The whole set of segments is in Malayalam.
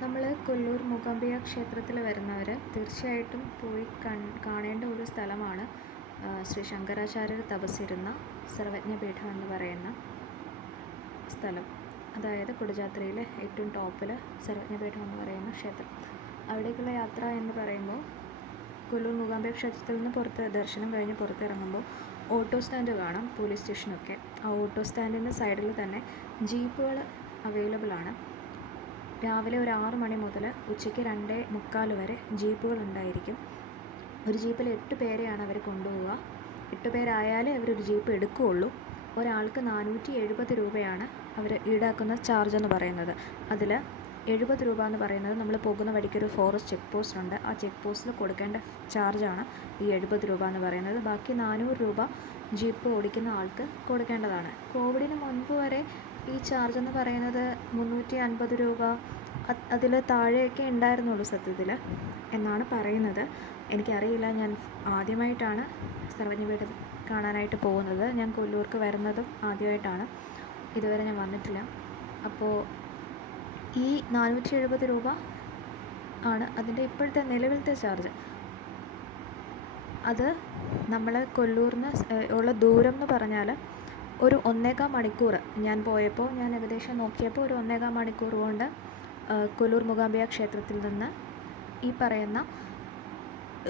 നമ്മൾ കൊല്ലൂർ മൂകാംബിക ക്ഷേത്രത്തിൽ വരുന്നവർ തീർച്ചയായിട്ടും പോയി കാണേണ്ട ഒരു സ്ഥലമാണ് ശ്രീ ശങ്കരാചാര്യർ തപസ്സിരുന്ന സർവജ്ഞപീഠം എന്ന് പറയുന്ന സ്ഥലം. അതായത് കുടജാദ്രിയിലെ ഏറ്റവും ടോപ്പിൽ സർവജ്ഞപീഠം എന്ന് പറയുന്ന ക്ഷേത്രം. അവിടേക്കുള്ള യാത്ര എന്ന് പറയുമ്പോൾ കൊല്ലൂർ മൂകാംബിക ക്ഷേത്രത്തിൽ നിന്ന് ദർശനം കഴിഞ്ഞ് പുറത്തിറങ്ങുമ്പോൾ ഓട്ടോ സ്റ്റാൻഡ് കാണാം, പോലീസ് സ്റ്റേഷനൊക്കെ. ആ ഓട്ടോ സ്റ്റാൻഡിൻ്റെ സൈഡിൽ തന്നെ ജീപ്പുകൾ അവൈലബിൾ ആണ്. രാവിലെ ഒരു 6 മണി മുതൽ ഉച്ചയ്ക്ക് 2:45 വരെ ജീപ്പുകൾ ഉണ്ടായിരിക്കും. ഒരു ജീപ്പിൽ 8 പേരെയാണ് അവർ കൊണ്ടുപോവുക. 8 പേരായാലേ അവരൊരു ജീപ്പ് എടുക്കുകയുള്ളൂ. ഒരാൾക്ക് 470 രൂപയാണ് അവർ ഈടാക്കുന്ന ചാർജ് എന്ന് പറയുന്നത്. അതിൽ 70 രൂപ എന്ന് പറയുന്നത് നമ്മൾ പോകുന്ന വഴിക്കൊരു ഫോറസ്റ്റ് ചെക്ക് പോസ്റ്റ് ഉണ്ട്. ആ ചെക്ക് പോസ്റ്റിൽ കൊടുക്കേണ്ട ചാർജാണ് ഈ 70 രൂപ എന്ന് പറയുന്നത്. ബാക്കി 400 രൂപ ജീപ്പ് ഓടിക്കുന്ന ആൾക്ക് കൊടുക്കേണ്ടതാണ്. കോവിഡിന് മുൻപ് വരെ ഈ ചാർജ് എന്ന് പറയുന്നത് 350 രൂപ അതിൽ താഴെയൊക്കെ ഉണ്ടായിരുന്നുള്ളൂ സത്യത്തിൽ എന്നാണ് പറയുന്നത്. എനിക്കറിയില്ല, ഞാൻ ആദ്യമായിട്ടാണ് സർവജ്ഞപീഠം കാണാനായിട്ട് പോകുന്നത്. ഞാൻ കൊല്ലൂർക്ക് വരുന്നതും ആദ്യമായിട്ടാണ്, ഇതുവരെ ഞാൻ വന്നിട്ടില്ല. അപ്പോൾ ഈ 470 രൂപ ആണ് അതിൻ്റെ ഇപ്പോഴത്തെ നിലവിലത്തെ ചാർജ്. അത് നമ്മൾ കൊല്ലൂരിന് ഉള്ള ദൂരം എന്ന് പറഞ്ഞാൽ ഒരു 1.25 മണിക്കൂർ. ഞാൻ ഏകദേശം നോക്കിയപ്പോൾ ഒരു 1.25 മണിക്കൂർ കൊണ്ട് കൊല്ലൂർ മൂകാംബിക ക്ഷേത്രത്തിൽ നിന്ന് ഈ പറയുന്ന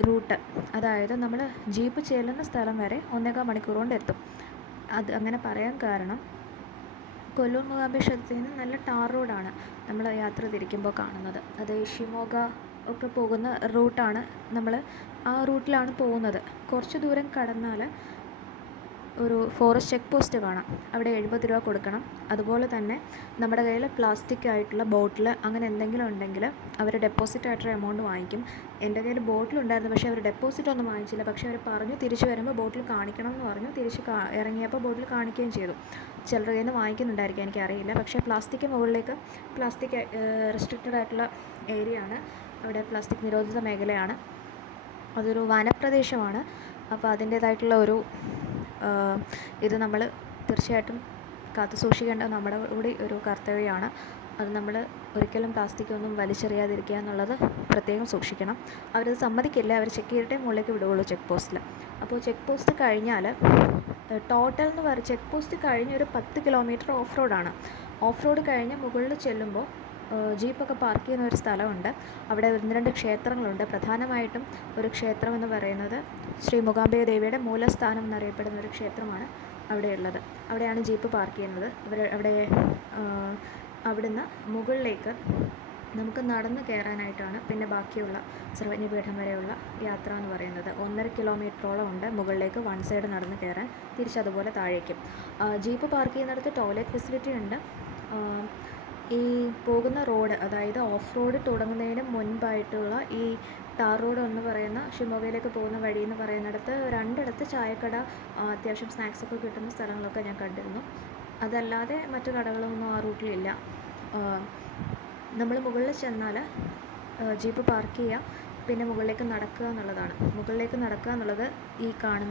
റൂട്ട്, അതായത് നമ്മൾ ജീപ്പ് ചെല്ലുന്ന സ്ഥലം വരെ 1.25 മണിക്കൂർ കൊണ്ട് എത്തും. അത് അങ്ങനെ പറയാൻ കാരണം കൊല്ലൂർ മൂകാംബിക ക്ഷേത്രത്തിൽ നിന്ന് നല്ല ടാർ റോഡാണ് നമ്മൾ യാത്ര തിരിക്കുമ്പോൾ കാണുന്നത്. അത് ഷിമോഗ ഒക്കെ പോകുന്ന റൂട്ടാണ്. നമ്മൾ ആ റൂട്ടിലാണ് പോകുന്നത്. കുറച്ച് ദൂരം കടന്നാൽ ഒരു ഫോറസ്റ്റ് ചെക്ക് പോസ്റ്റ് കാണാം. അവിടെ 70 രൂപ കൊടുക്കണം. അതുപോലെ തന്നെ നമ്മുടെ കയ്യിൽ പ്ലാസ്റ്റിക് ആയിട്ടുള്ള ബോട്ടിൽ അങ്ങനെ എന്തെങ്കിലും ഉണ്ടെങ്കിൽ അവർ ഡെപ്പോസിറ്റ് ആയിട്ടൊരു എമൗണ്ട് വാങ്ങിക്കും. എൻ്റെ കയ്യിൽ ബോട്ടിലുണ്ടായിരുന്നു, പക്ഷേ അവർ ഡെപ്പോസിറ്റ് ഒന്നും വാങ്ങിച്ചില്ല. പക്ഷേ അവർ പറഞ്ഞു തിരിച്ച് വരുമ്പോൾ ബോട്ടിൽ കാണിക്കണം എന്ന് പറഞ്ഞു. തിരിച്ച് ഇറങ്ങിയപ്പോൾ ബോട്ടിൽ കാണിക്കുകയും ചെയ്തു. ചിലരുടെ കയ്യിൽ നിന്ന് വാങ്ങിക്കുന്നുണ്ടായിരിക്കും, എനിക്കറിയില്ല. പക്ഷേ പ്ലാസ്റ്റിക് റെസ്ട്രിക്റ്റഡ് ആയിട്ടുള്ള ഏരിയ ആണ്. അവിടെ പ്ലാസ്റ്റിക് നിരോധിത മേഖലയാണ്. അതൊരു വനപ്രദേശമാണ്. അപ്പോൾ അതിൻ്റേതായിട്ടുള്ള ഒരു ഇത് നമ്മൾ തീർച്ചയായിട്ടും കാത്തു സൂക്ഷിക്കേണ്ട നമ്മുടെ കൂടി ഒരു കർത്തവ്യമാണ്. അത് നമ്മൾ ഒരിക്കലും പ്ലാസ്റ്റിക്കൊന്നും വലിച്ചെറിയാതിരിക്കുക എന്നുള്ളത് പ്രത്യേകം സൂക്ഷിക്കണം. അവരത് സമ്മതിക്കില്ല. അവർ ചെക്ക് ചെയ്തിട്ടേ മുകളിലേക്ക് വിടുകയുള്ളൂ ചെക്ക് പോസ്റ്റിൽ. അപ്പോൾ ചെക്ക് പോസ്റ്റ് കഴിഞ്ഞാൽ ടോട്ടൽ എന്ന് പറയുക ചെക്ക് പോസ്റ്റ് കഴിഞ്ഞ് ഒരു 10 കിലോമീറ്റർ ഓഫ് റോഡാണ്. ഓഫ് റോഡ് കഴിഞ്ഞ് മുകളിൽ ചെല്ലുമ്പോൾ ജീപ്പൊക്കെ പാർക്ക് ചെയ്യുന്ന ഒരു സ്ഥലമുണ്ട്. അവിടെ 1-2 ക്ഷേത്രങ്ങളുണ്ട്. പ്രധാനമായിട്ടും ഒരു ക്ഷേത്രം എന്ന് പറയുന്നത് ശ്രീ മൂകാംബിക ദേവിയുടെ മൂലസ്ഥാനം എന്നറിയപ്പെടുന്ന ഒരു ക്ഷേത്രമാണ് അവിടെയുള്ളത്. അവിടെയാണ് ജീപ്പ് പാർക്ക് ചെയ്യുന്നത്. അവിടുന്ന് മുകളിലേക്ക് നമുക്ക് നടന്ന് കയറാനായിട്ടാണ് പിന്നെ ബാക്കിയുള്ള സർവജ്ഞപീഠം വരെയുള്ള യാത്ര എന്ന് പറയുന്നത്. 1.5 കിലോമീറ്ററോളം ഉണ്ട് മുകളിലേക്ക് വൺ സൈഡ് നടന്ന് കയറാൻ, തിരിച്ചതുപോലെ താഴേക്കും. ജീപ്പ് പാർക്ക് ചെയ്യുന്നിടത്ത് ടോയ്ലറ്റ് ഫെസിലിറ്റി ഉണ്ട്. ഈ പോകുന്ന റോഡ്, അതായത് ഓഫ് റോഡ് തുടങ്ങുന്നതിന് മുൻപായിട്ടുള്ള ഈ ടാർ റോഡ് എന്ന് പറയുന്ന ഷിമോഗയിലേക്ക് പോകുന്ന വഴി എന്ന് പറയുന്നിടത്ത് 2 ചായക്കട, അത്യാവശ്യം സ്നാക്സൊക്കെ കിട്ടുന്ന സ്ഥലങ്ങളൊക്കെ ഞാൻ കണ്ടിരുന്നു. അതല്ലാതെ മറ്റു കടകളൊന്നും ആ റൂട്ടിലില്ല. നമ്മൾ മുകളിൽ ചെന്നാൽ ജീപ്പ് പാർക്ക് ചെയ്യുക, പിന്നെ മുകളിലേക്ക് നടക്കുക എന്നുള്ളതാണ്. മുകളിലേക്ക് നടക്കുക എന്നുള്ളത് ഈ കാണുന്ന